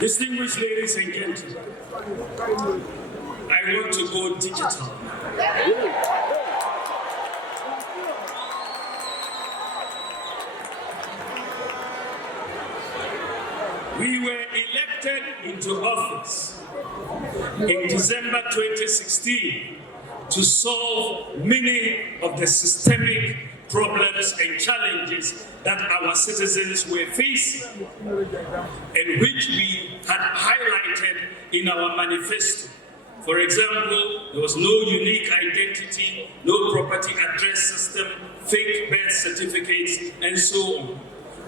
Distinguished ladies and gentlemen, I want to go digital. We were elected into office in December 2016 to solve many of the systemic problems and challenges that our citizens were facing, and which we had highlighted in our manifesto. For example, there was no unique identity, no property address system, fake birth certificates, and so on.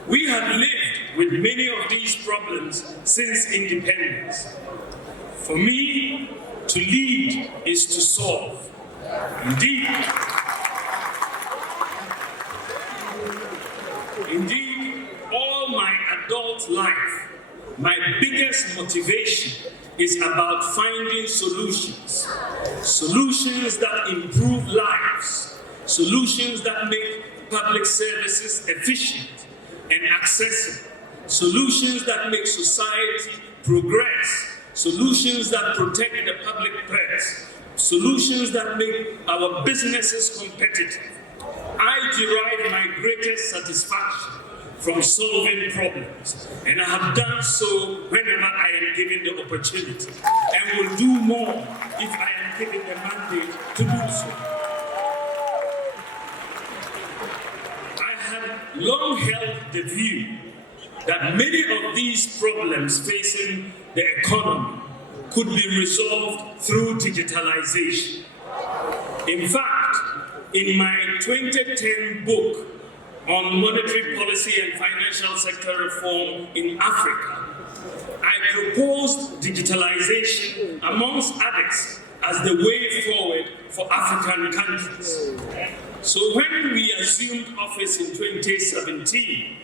We have lived with many of these problems since independence. For me, to lead is to solve. Indeed, all my adult life, my biggest motivation is about finding solutions. Solutions that improve lives. Solutions that make public services efficient and accessible. Solutions that make society progress. Solutions that protect the public purse. Solutions that make our businesses competitive. I derive my greatest satisfaction from solving problems, and I have done so whenever I am given the opportunity, and will do more if I am given the mandate to do so. I have long held the view that many of these problems facing the economy could be resolved through digitalization. In fact, in my 2010 book on monetary policy and financial sector reform in Africa, I proposed digitalization, amongst others, as the way forward for African countries. So when we assumed office in 2017,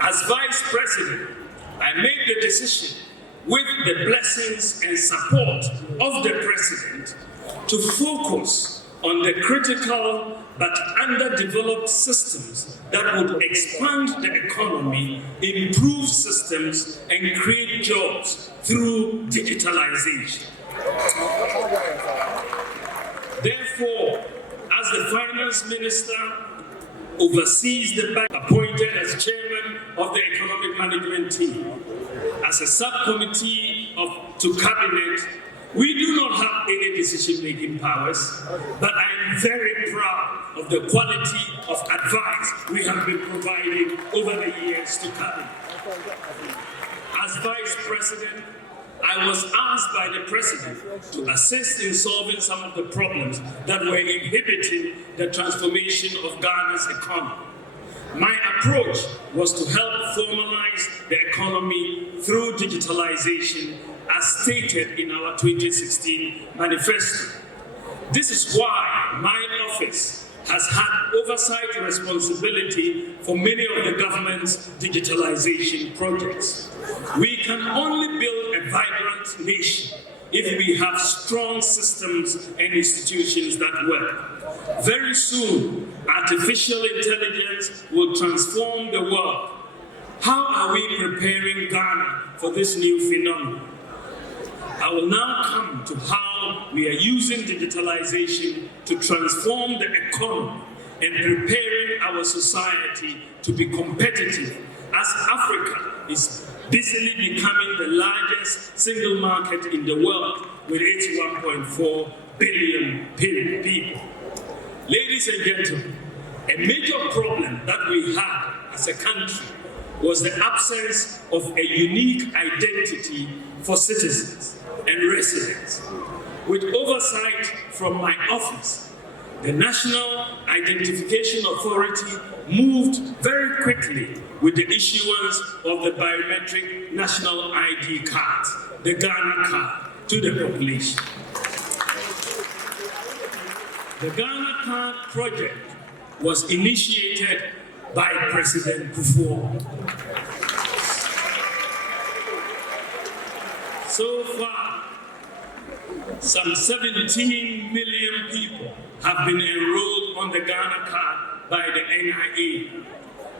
as Vice President, I made the decision, with the blessings and support of the President, to focus on the critical but underdeveloped systems that would expand the economy, improve systems, and create jobs through digitalization. Therefore, as the Finance Minister oversees the bank, appointed as Chairman of the Economic Management Team, as a subcommittee to Cabinet, we do not have any decision-making powers, but I am very proud of the quality of advice we have been providing over the years to Cabinet. As Vice President, I was asked by the President to assist in solving some of the problems that were inhibiting the transformation of Ghana's economy. My approach was to help formalize the economy through digitalization, as stated in our 2016 manifesto. This is why my office has had oversight responsibility for many of the government's digitalization projects. We can only build a vibrant nation if we have strong systems and institutions that work. Very soon, artificial intelligence will transform the world. How are we preparing Ghana for this new phenomenon? I will now come to how we are using digitalization to transform the economy and preparing our society to be competitive, as Africa is busily becoming the largest single market in the world with its 1.4 billion people. Ladies and gentlemen, a major problem that we had as a country was the absence of a unique identity for citizens and residents. With oversight from my office, the National Identification Authority moved very quickly with the issuance of the biometric national ID card, the Ghana card, to the population. The Ghana card project was initiated by President Kufuor. So far, some 17 million people have been enrolled on the Ghana card by the NIA.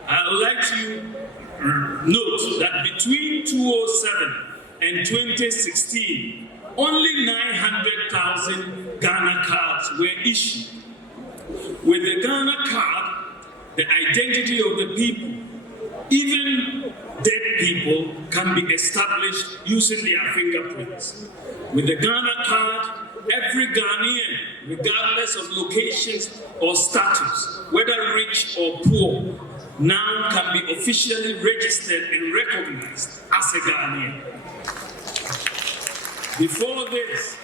I would like to note that between 2007 and 2016, only 900,000 Ghana cards were issued. With the Ghana card, the identity of the people, even dead people, can be established using their fingerprints. With the Ghana card, every Ghanaian, regardless of locations or status, whether rich or poor, now can be officially registered and recognized as a Ghanaian. Before this,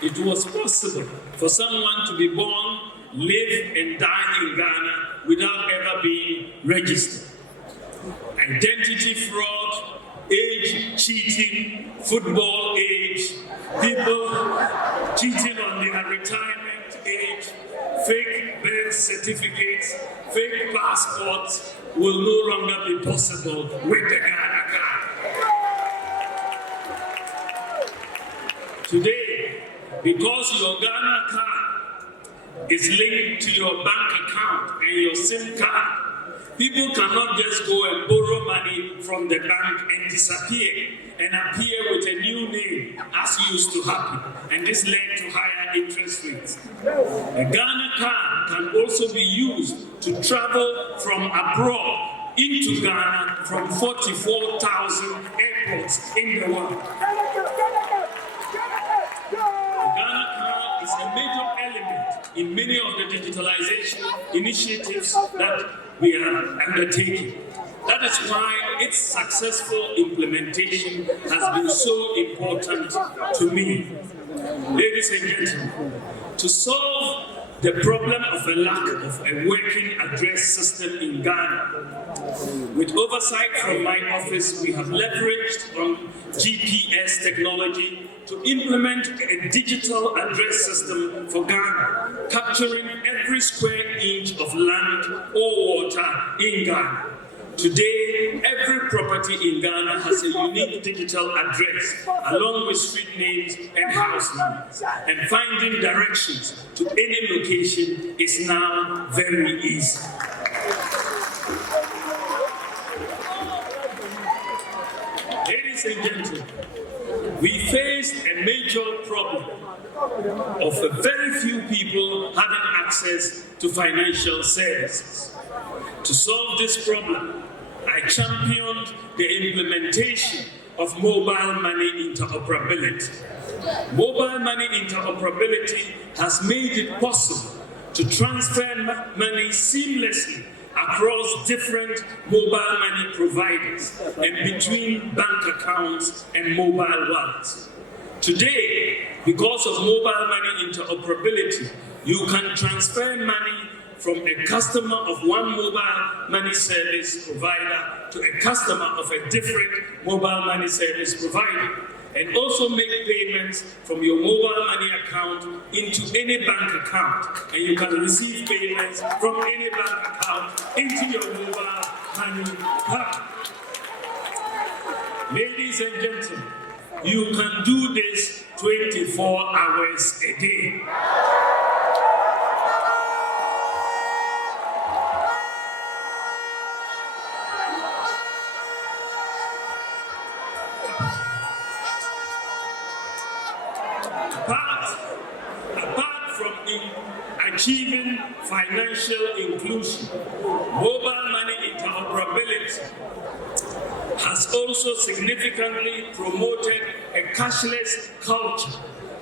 it was possible for someone to be born, live, and die in Ghana without ever being registered. Identity fraud, age cheating, football age, people cheating on their retirement age, fake birth certificates, fake passports will no longer be possible with the Ghana card. Today, because your Ghana card is linked to your bank account and your SIM card, people cannot just go and borrow money from the bank and disappear and appear with a new name as used to happen, and this led to higher interest rates. A Ghana card can also be used to travel from abroad into Ghana from 44,000 airports in the world. The Ghana card is a major element in many of the digitalization initiatives that we are undertaking. That is why its successful implementation has been so important to me. Ladies and gentlemen, to solve the problem of a lack of a working address system in Ghana, with oversight from my office, we have leveraged on GPS technology to implement a digital address system for Ghana, capturing every square inch of land or water in Ghana. Today, every property in Ghana has a unique digital address, along with street names and house numbers. And finding directions to any location is now very easy. Ladies and gentlemen, we face a major problem of very few people having access to financial services. To solve this problem, I championed the implementation of mobile money interoperability. Mobile money interoperability has made it possible to transfer money seamlessly across different mobile money providers and between bank accounts and mobile wallets. Today, because of mobile money interoperability, you can transfer money from a customer of one mobile money service provider to a customer of a different mobile money service provider, and also make payments from your mobile money account into any bank account, and you can receive payments from any bank account into your mobile money account. Ladies and gentlemen, you can do this 24 hours a day. Apart from achieving financial inclusion, mobile money interoperability has also significantly promoted a cashless culture,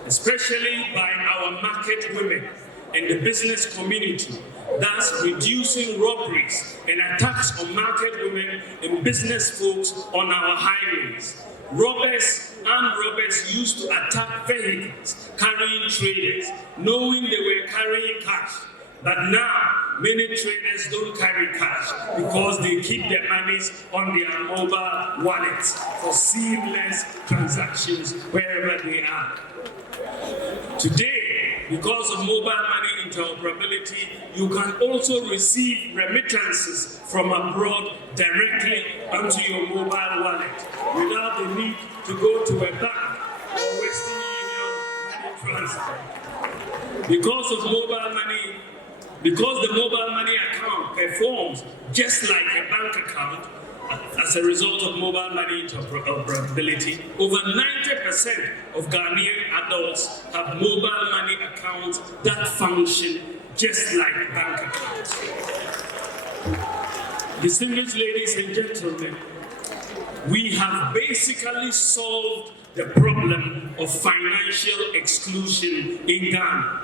especially by our market women and the business community, thus reducing robberies and attacks on market women and business folks on our highways. Armed robbers used to attack vehicles carrying traders, knowing they were carrying cash. But now, many traders don't carry cash because they keep their monies on their mobile wallets for seamless transactions wherever they are. Today, because of mobile money interoperability, you can also receive remittances from abroad directly onto your mobile wallet without the need to go to a bank or Western Union money transfer. Because the mobile money account performs just like a bank account, as a result of mobile money interoperability, over 90% of Ghanaian adults have mobile money accounts that function just like bank accounts. Distinguished ladies and gentlemen, we have basically solved the problem of financial exclusion in Ghana.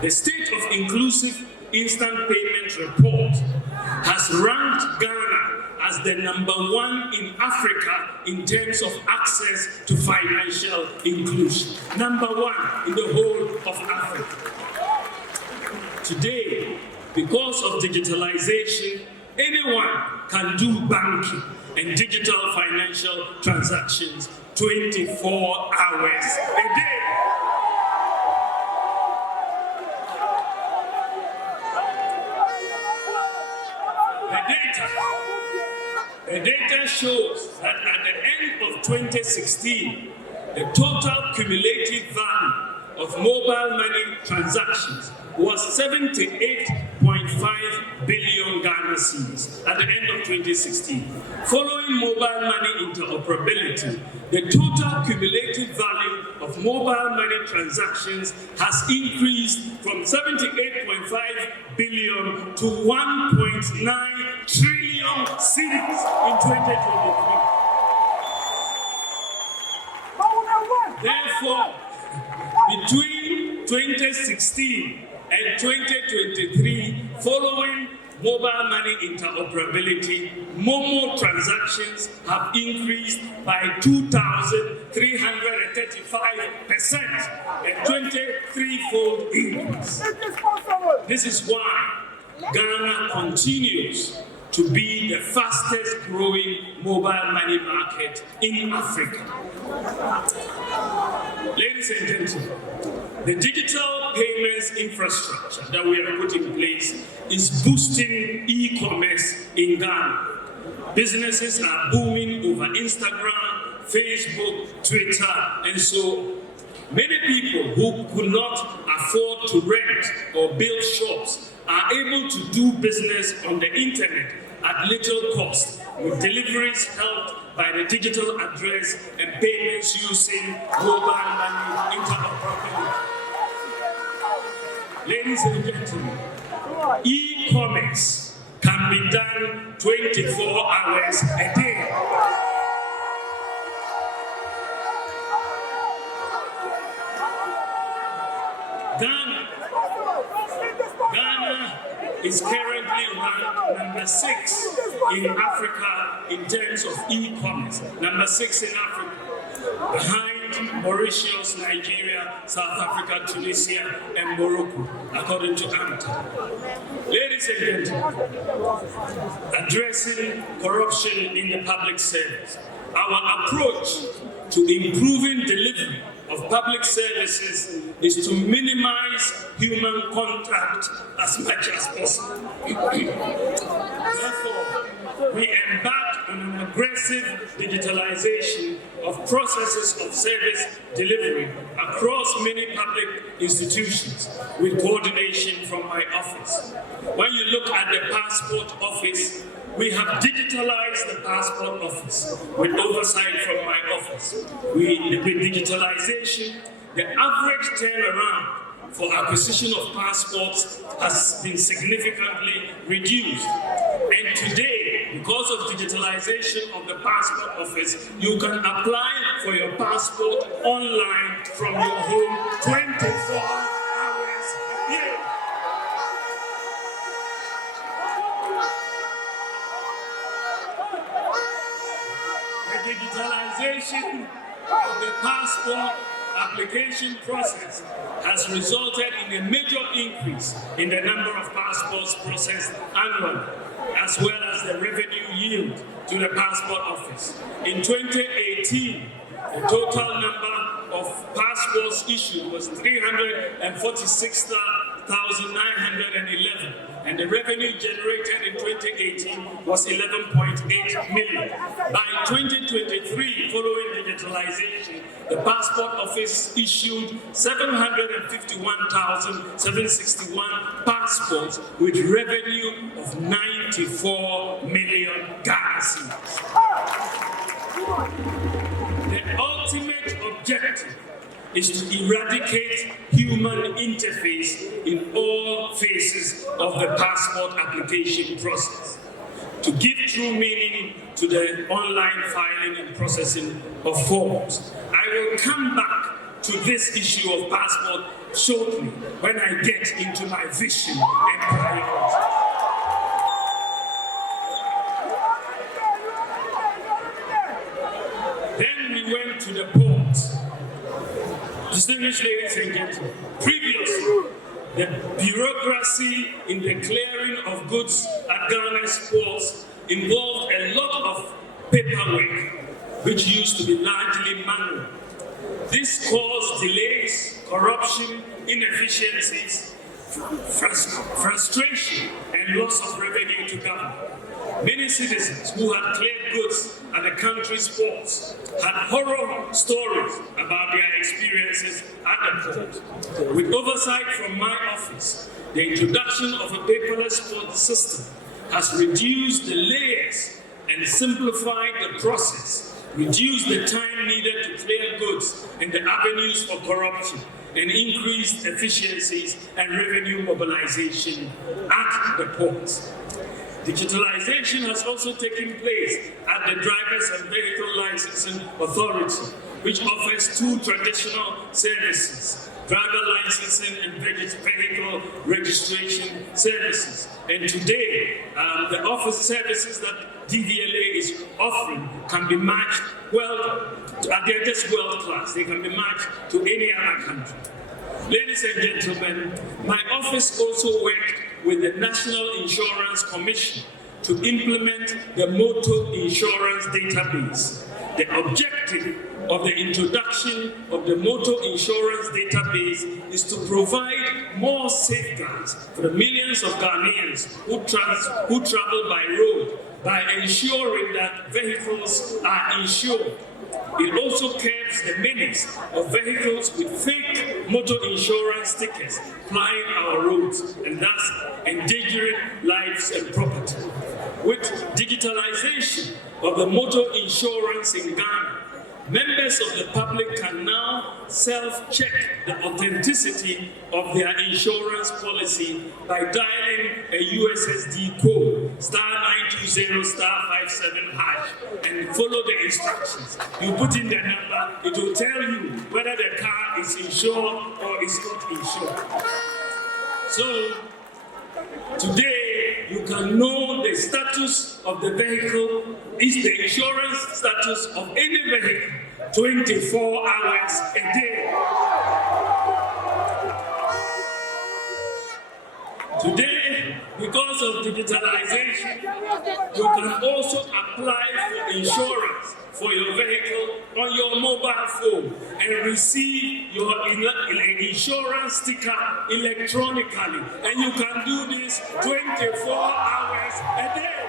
The State of Inclusive Instant Payment Report has ranked Ghana as the #1 in Africa in terms of access to financial inclusion. #1 in the whole of Africa. Today, because of digitalization, anyone can do banking and digital financial transactions 24 hours a day. The data shows that at the end of 2016, the total cumulative value of mobile money transactions was 78.5 billion Ghana cedis at the end of 2016. Following mobile money interoperability, the total cumulative value of mobile money transactions has increased from 78.5 billion to 1.9 trillion cedis in 2023. Therefore, between 2016 and 2023, following mobile money interoperability, Momo transactions have increased by 2,335%, a 23-fold increase. This is why Ghana continues to be the fastest growing mobile money market in Africa. Ladies and gentlemen, the digital payments infrastructure that we have put in place is boosting e-commerce in Ghana. Businesses are booming over Instagram, Facebook, Twitter, and so many people who could not afford to rent or build shops are able to do business on the internet at little cost, with deliveries helped by the digital address and payments using mobile money interoperability. Ladies and gentlemen, e-commerce can be done 24 hours a day. Ghana is currently ranked #6 in Africa in terms of e-commerce. #6 in Africa, behind Mauritius, Nigeria, South Africa, Tunisia, and Morocco, according to AMTA. Ladies and gentlemen, addressing corruption in the public service. Our approach to improving delivery of public services is to minimize human contact as much as possible. Therefore, we embark on an aggressive digitalization of processes of service delivery across many public institutions with coordination from my office. When you look at the passport office, we have digitalized the passport office with oversight from my office. With digitalization, the average turnaround for acquisition of passports has been significantly reduced. And today, because of digitalization of the passport office, you can apply for your passport online from your home 24 hours a day. The digitalization of the passport application process has resulted in a major increase in the number of passports processed annually, as well as the revenue yield to the passport office. In 2018, the total number of passports issued was 346,911, and the revenue generated in 2018 was 11.8 million. By 2023, following digitalization, the passport office issued 751,761 passports with revenue of 9 94 million Ghana cedis. The ultimate objective is to eradicate human interface in all phases of the passport application process, to give true meaning to the online filing and processing of forms. I will come back to this issue of passport shortly when I get into my vision and priorities. Then we went to the ports. Distinguished ladies and gentlemen, previously, the bureaucracy in the clearing of goods at Ghana's ports involved a lot of paperwork, which used to be largely manual. This caused delays, corruption, inefficiencies, frustration, and loss of revenue to government. Many citizens who had cleared goods at the country's ports had horror stories about their experiences at the port. With oversight from my office, the introduction of a paperless port system has reduced the layers and simplified the process, reduced the time needed to clear goods and the avenues for corruption, and increased efficiencies and revenue mobilization at the ports. Digitalization has also taken place at the Drivers and Vehicle Licensing Authority, which offers two traditional services: driver licensing and vehicle registration services. And today, the office services that DVLA is offering can be matched well, they're just world class. They can be matched to any other country. Ladies and gentlemen, my office also worked with the National Insurance Commission to implement the motor insurance database. The objective of the introduction of the motor insurance database is to provide more safeguards for the millions of Ghanaians who travel by road by ensuring that vehicles are insured. It also curbs the menace of vehicles with fake motor insurance stickers plying our roads and thus endangering lives and property. With digitalization of the motor insurance in Ghana, members of the public can now self-check the authenticity of their insurance policy by dialing a USSD code *920*57# and follow the instructions. You put in the number, it will tell you whether the car is insured or is not insured. So today you can know the status of the vehicle, is the insurance status of any vehicle 24 hours a day. Today, because of digitalization, you can also apply for insurance for your vehicle on your mobile phone and receive your insurance sticker electronically. And you can do this 24 hours a day.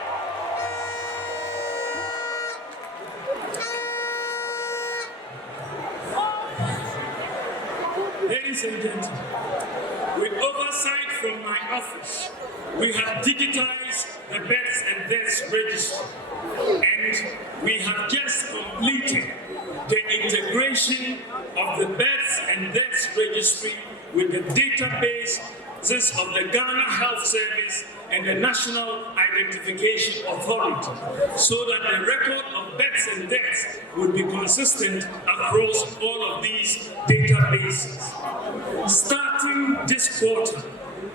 Ladies and gentlemen, with oversight from my office, we have digitized the births and deaths registry, and we have just completed the integration of the births and deaths registry with the databases of the Ghana Health Service and the National Identification Authority, so that the record of births and deaths would be consistent across all of these databases. Starting this quarter,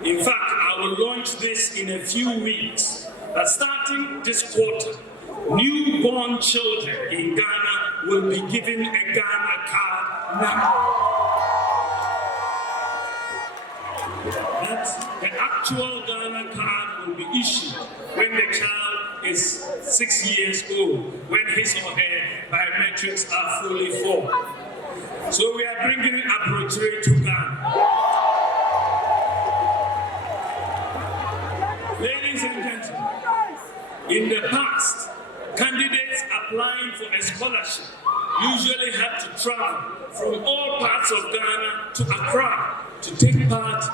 in fact, I will launch this in a few weeks, but starting this quarter, newborn children in Ghana will be given a Ghana card now. That the actual Ghana card will be issued when the child is 6 years old, when his or her biometrics are fully formed. So we are bringing appropriate to Ghana. Ladies and gentlemen, in the past, candidates applying for a scholarship usually had to travel from all parts of Ghana to Accra to take part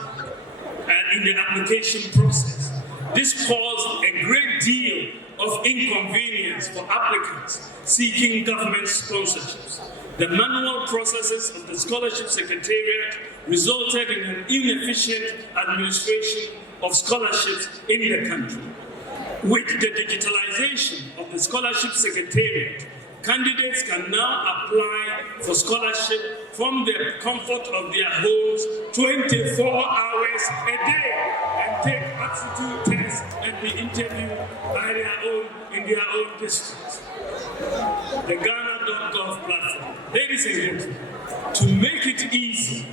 in the application process. This caused a great deal of inconvenience for applicants seeking government sponsorships. The manual processes of the Scholarship Secretariat resulted in an inefficient administration of scholarships in the country. With the digitalization of the Scholarship Secretariat, candidates can now apply for scholarship from the comfort of their homes 24 hours a day and take aptitude tests and be interviewed in their own districts. The Ghana.gov platform. Ladies and gentlemen, to make it easy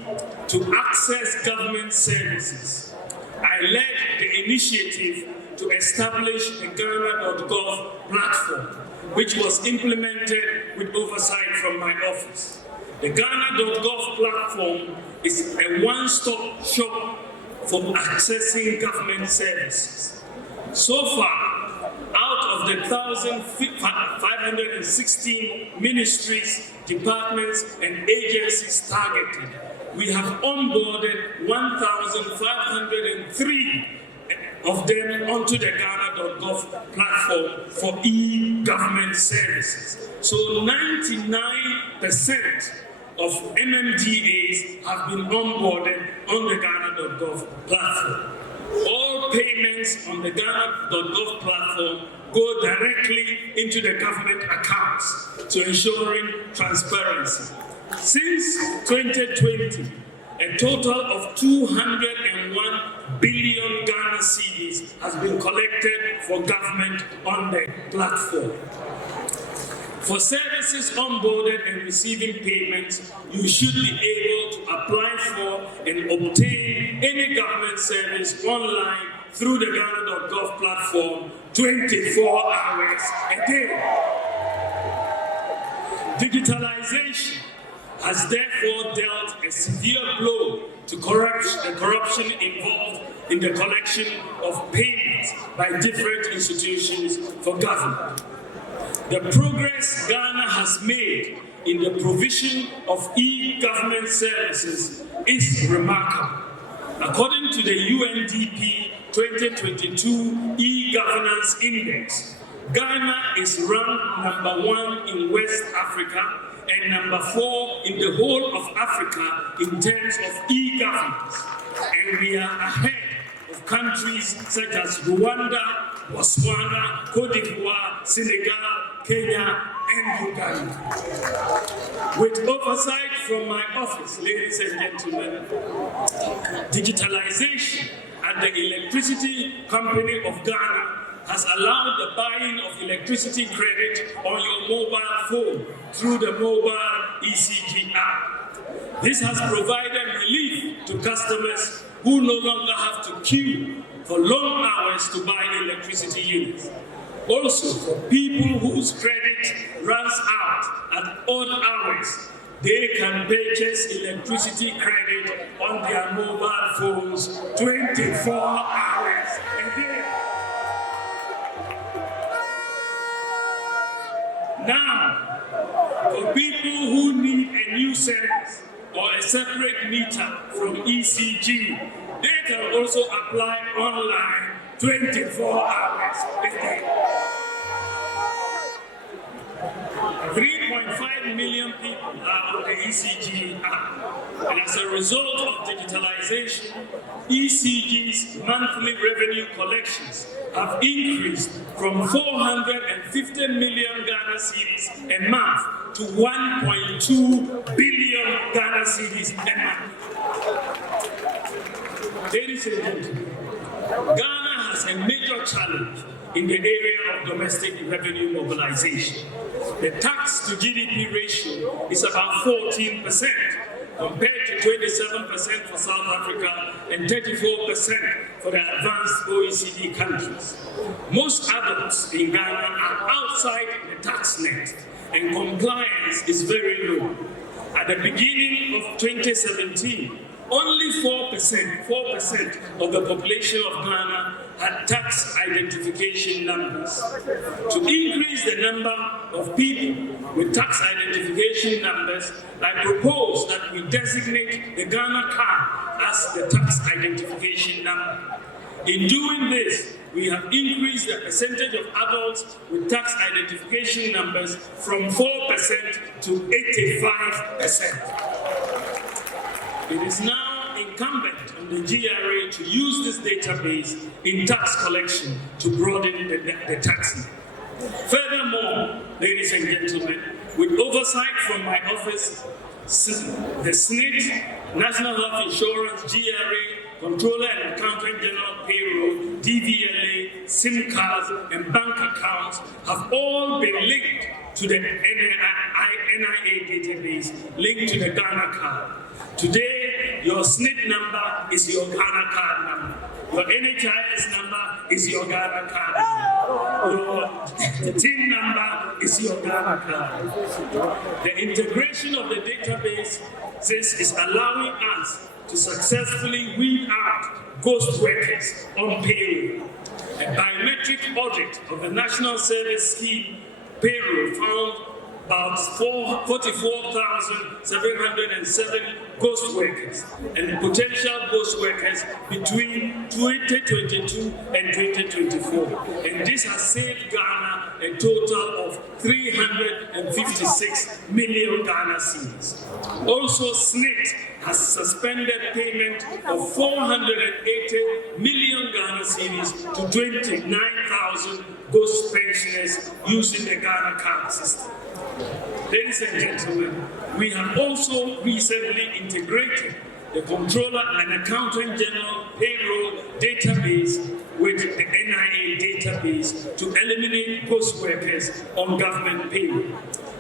to access government services, I led the initiative to establish the Ghana.gov platform, which was implemented with oversight from my office. The Ghana.gov platform is a one-stop shop for accessing government services. So far, out of the 1,516 ministries, departments, and agencies targeted, we have onboarded 1,503 of them onto the Ghana.gov platform for e-government services. So 99% of MMDAs have been onboarded on the Ghana.gov platform. All payments on the Ghana.gov platform go directly into the government accounts, so ensuring transparency. Since 2020, a total of 201 billion Ghana cedis has been collected for government on the platform. For services onboarded and receiving payments, you should be able to apply for and obtain any government service online through the Ghana.gov platform 24 hours a day. Digitalization has therefore dealt a severe blow to corruption involved in the collection of payments by different institutions for government. The progress Ghana has made in the provision of e-government services is remarkable. According to the UNDP 2022 E-Governance Index, Ghana is ranked #1 in West Africa and #4 in the whole of Africa in terms of e-governance. And we are ahead of countries such as Rwanda, Botswana, Cote d'Ivoire, Senegal, Kenya, and Uganda. With oversight from my office, ladies and gentlemen, digitalization at the Electricity Company of Ghana has allowed the buying of electricity credit on your mobile phone through the mobile ECG app. This has provided relief to customers who no longer have to queue for long hours to buy electricity units. Also, for people whose credit runs out at odd hours, they can purchase electricity credit on their mobile phones 24 hours a day. Now, for people who need a new service or a separate meter from ECG, they can also apply online 24 hours a day. 3.5 million people are on the ECG app, and as a result of digitalization, ECG's monthly revenue collections have increased from 450 million Ghana cedis a month to 1.2 billion Ghana cedis a month. Ladies and gentlemen, Ghana has a major challenge in the area of domestic revenue mobilization. The tax to GDP ratio is about 14%, compared to 27% for South Africa and 34% for the advanced OECD countries. Most adults in Ghana are outside the tax net, and compliance is very low. At the beginning of 2017, only 4% of the population of Ghana had tax identification numbers. To increase the number of people with tax identification numbers, I propose that we designate the Ghana card as the tax identification number. In doing this, we have increased the percentage of adults with tax identification numbers from 4% to 85%. It is now incumbent on the GRA to use this database in tax collection to broaden the tax. Furthermore, ladies and gentlemen, with oversight from my office, the SNIT, National Health Insurance, GRA, Controller and Accountant General Payroll, DVLA, SIM cards, and bank accounts have all been linked to the NIA database, linked to the Ghana card. Today, your SNIT number is your Ghana card number. Your NHIS number is your Ghana card. Your TIN number is your Ghana card. The integration of the database is allowing us to successfully weed out ghost workers on payroll. A biometric audit of the National Service Scheme payroll found about 44,707 ghost workers and potential ghost workers between 2022 and 2024. And this has saved Ghana a total of 356 million Ghana cedis. Also, SNIT has suspended payment of 480 million Ghana cedis to 29,000 ghost pensioners using the Ghana card system. Ladies and gentlemen, we have also recently integrated the Controller and Accountant General Payroll database with the NIA database to eliminate ghost workers on government payroll.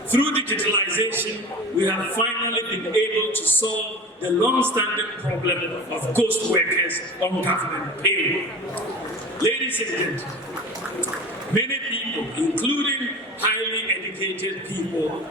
Through digitalization, we have finally been able to solve the long-standing problem of ghost workers on government payroll. Ladies and gentlemen, many people, including highly educated people,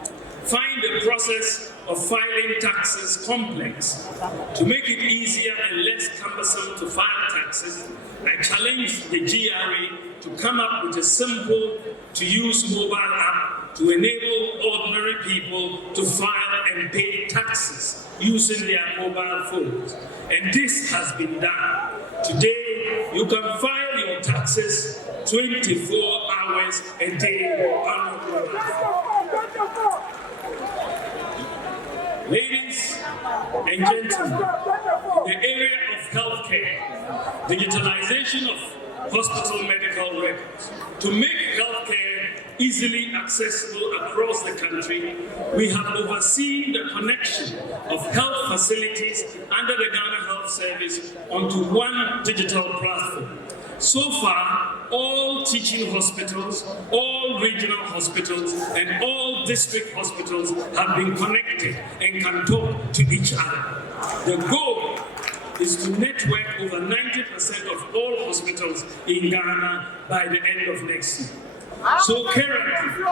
find the process of filing taxes complex. To make it easier and less cumbersome to file taxes, I challenged the GRA to come up with a simple-to-use mobile app to enable ordinary people to file and pay taxes using their mobile phones. And this has been done. Today, you can file your taxes 24 hours a day on your mobile. Ladies and gentlemen, in the area of healthcare, digitalization of hospital medical records. To make healthcare easily accessible across the country, we have overseen the connection of health facilities under the Ghana Health Service onto one digital platform. So far, all teaching hospitals, all regional hospitals, and all district hospitals have been connected and can talk to each other. The goal is to network over 90% of all hospitals in Ghana by the end of next year. So currently,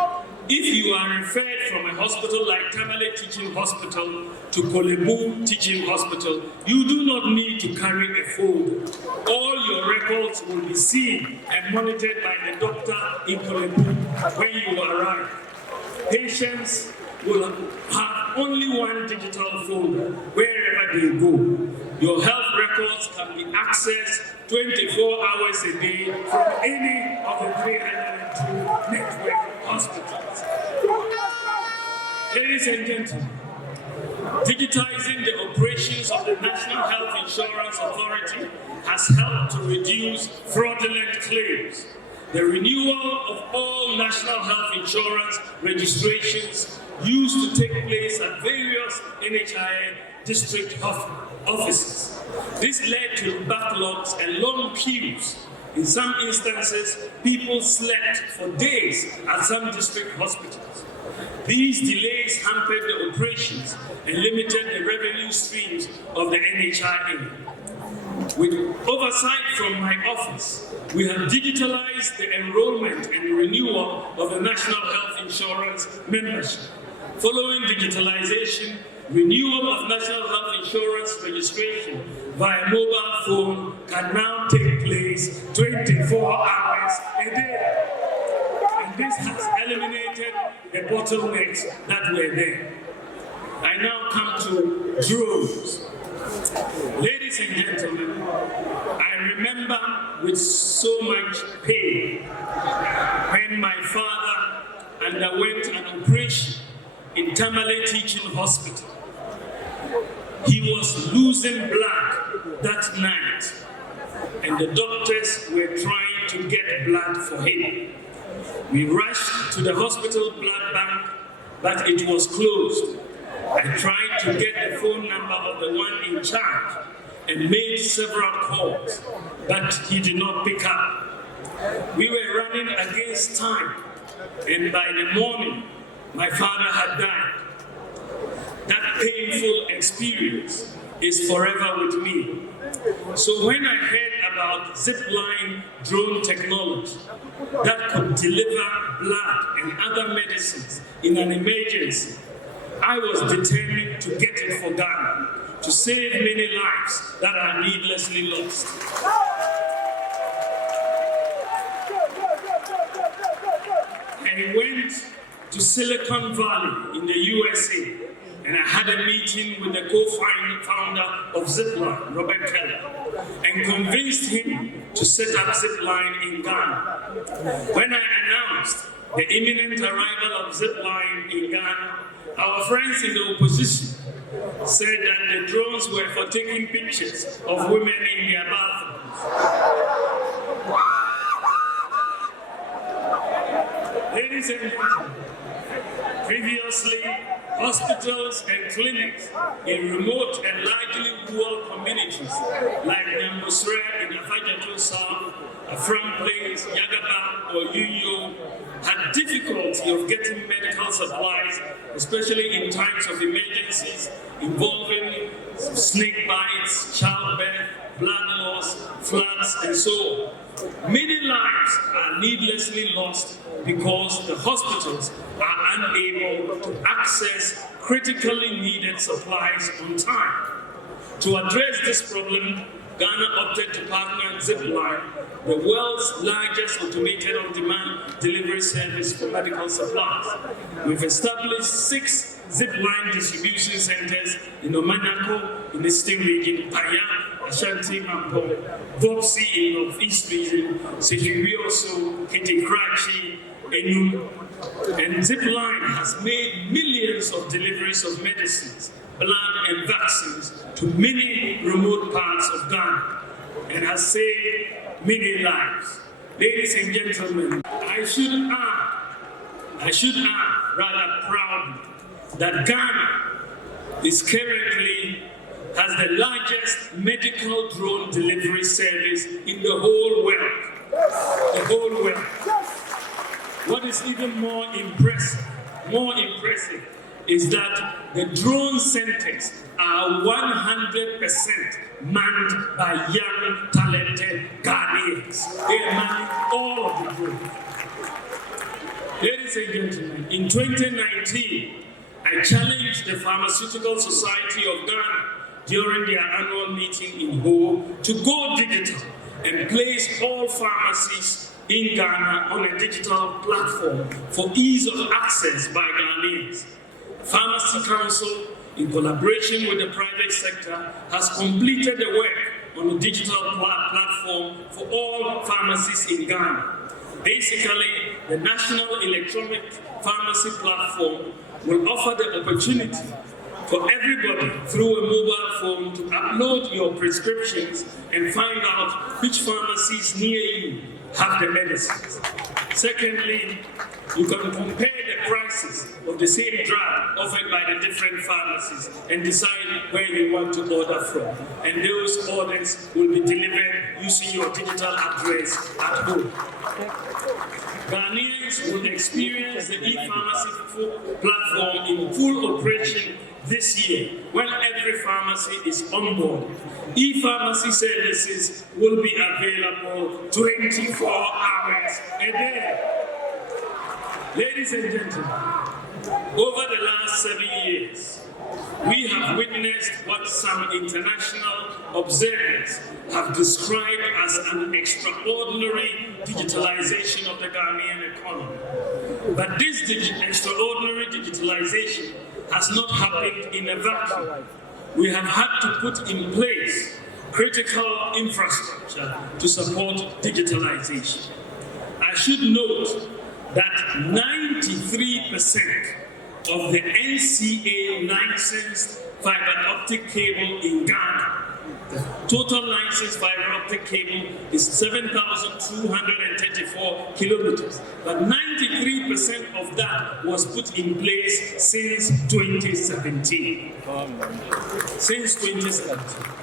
if you are referred from a hospital like Tamale Teaching Hospital to Kolebu Teaching Hospital, you do not need to carry a folder. All your records will be seen and monitored by the doctor in Kolebu when you arrive. Patients will have only one digital folder wherever they go. Your health records can be accessed 24 hours a day from any of the 302 network hospitals. Ladies and gentlemen, digitizing the operations of the National Health Insurance Authority has helped to reduce fraudulent claims. The renewal of all national health insurance registrations used to take place at various NHIA district offices. This led to backlogs and long queues. In some instances, people slept for days at some district hospitals. These delays hampered the operations and limited the revenue streams of the NHIA. With oversight from my office, we have digitalized the enrollment and renewal of the National Health Insurance membership. Following digitalization, renewal of National Health Insurance registration via mobile phone can now take place 24 hours a day. And this has eliminated the bottlenecks that were there. I now come to drones. Ladies and gentlemen, I remember with so much pain when my father underwent an operation in Tamale Teaching Hospital. He was losing blood that night, and the doctors were trying to get blood for him. We rushed to the hospital blood bank, but it was closed. I tried to get the phone number of the one in charge and made several calls, but he did not pick up. We were running against time, and by the morning, my father had died. That painful experience is forever with me. So when I heard about zipline drone technology that could deliver blood and other medicines in an emergency, I was determined to get it for Ghana, to save many lives that are needlessly lost. I went to Silicon Valley in the USA, and I had a meeting with the co-founder of Zipline, Robert Keller, and convinced him to set up Zipline in Ghana. When I announced the imminent arrival of Zipline in Ghana, our friends in the opposition said that the drones were for taking pictures of women in their bathrooms. Ladies and gentlemen, previously, hospitals and clinics in remote and largely rural communities like Nambosre in Afajato South, Afram Plains, Yagaba, or Yuyo had difficulty of getting medical supplies, especially in times of emergencies involving snake bites, childbirth, blood loss, floods, and so on. Many lives are needlessly lost because the hospitals are unable to access critically needed supplies on time. To address this problem, Ghana opted to partner with Zipline, the world's largest automated on-demand delivery service for medical supplies. We've established 6 Zipline distribution centers in Omanako in the Eastern region, Paya, Ashanti, Mampo, Vopsi in the Northeast region, Sejurioso, Kitikrachi, Enum. And Zipline has made millions of deliveries of medicines, blood and vaccines to many remote parts of Ghana and has saved many lives. Ladies and gentlemen, I should add rather proudly that Ghana is currently has the largest medical drone delivery service in the whole world. The whole world. What is even more impressive is that the drone centers are 100% manned by young, talented Ghanaians. They are manning all of the drones. Ladies and gentlemen, in 2019, I challenged the Pharmaceutical Society of Ghana during their annual meeting in Ho to go digital and place all pharmacies in Ghana on a digital platform for ease of access by Ghanaians. Pharmacy Council, in collaboration with the private sector, has completed the work on a digital platform for all pharmacies in Ghana. Basically, the National Electronic Pharmacy Platform will offer the opportunity for everybody through a mobile phone to upload your prescriptions and find out which pharmacies near you have the medicines. Secondly, you can compare the prices of the same drug offered by the different pharmacies and decide where you want to order from. And those orders will be delivered using your digital address at home. Ghanaians will experience the e-pharmacy platform in full operation this year, when every pharmacy is on board. E-pharmacy services will be available 24 hours a day. Ladies and gentlemen, over the last 7 years, we have witnessed what some international observers have described as an extraordinary digitalization of the Ghanaian economy. But this extraordinary digitalization has not happened in a vacuum. we have had to put in place critical infrastructure to support digitalization. I should note that 93% of the NCA licensed fiber optic cable in Ghana, the total licensed fiber optic cable is 7,234 kilometers, but 93% of that was put in place since 2017. Since 2017.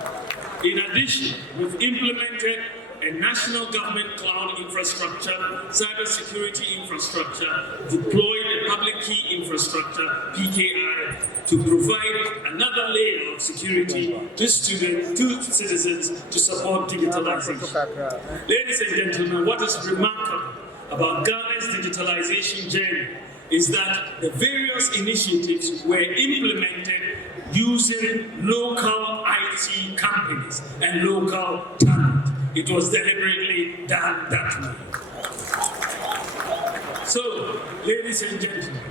In addition, we've implemented a national government cloud infrastructure, cybersecurity infrastructure, deployed a public key infrastructure, PKI, to provide another layer of security to students, to citizens, to support digitalization. Ladies and gentlemen, what is remarkable about Ghana's digitalization journey is that the various initiatives were implemented using local IT companies and local talent. It was deliberately done that way. So, ladies and gentlemen,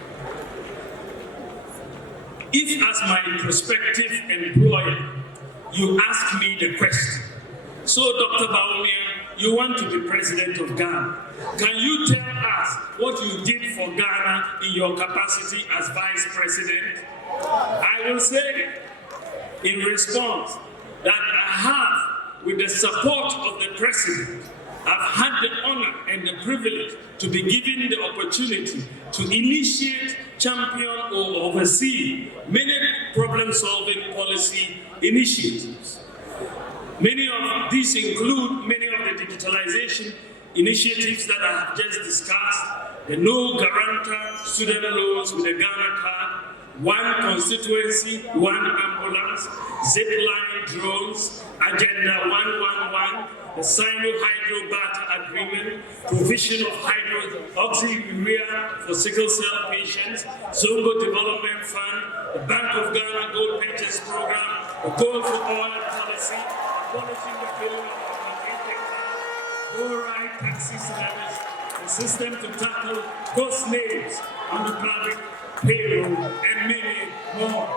if as my prospective employer, you ask me the question, so Dr. Bawumia, you want to be president of Ghana, can you tell us what you did for Ghana in your capacity as vice president? I will say in response that I have, with the support of the president, I've had the honor and the privilege to be given the opportunity to initiate, champion, or oversee many problem-solving policy initiatives. Many of these include many of the digitalization initiatives that I have just discussed, the no guarantor student loans with a Ghana card, one constituency, one ambulance, zipline drones, Agenda 111, the Sino-Hydro-BAT agreement, provision of hydroxyurea for sickle cell patients, Zongo Development Fund, the Bank of Ghana Gold Purchase Program, the Gold for Oil policy, abolishing the billing of complicated low-ride taxi service, the system to tackle ghost names on the public payroll, and many more.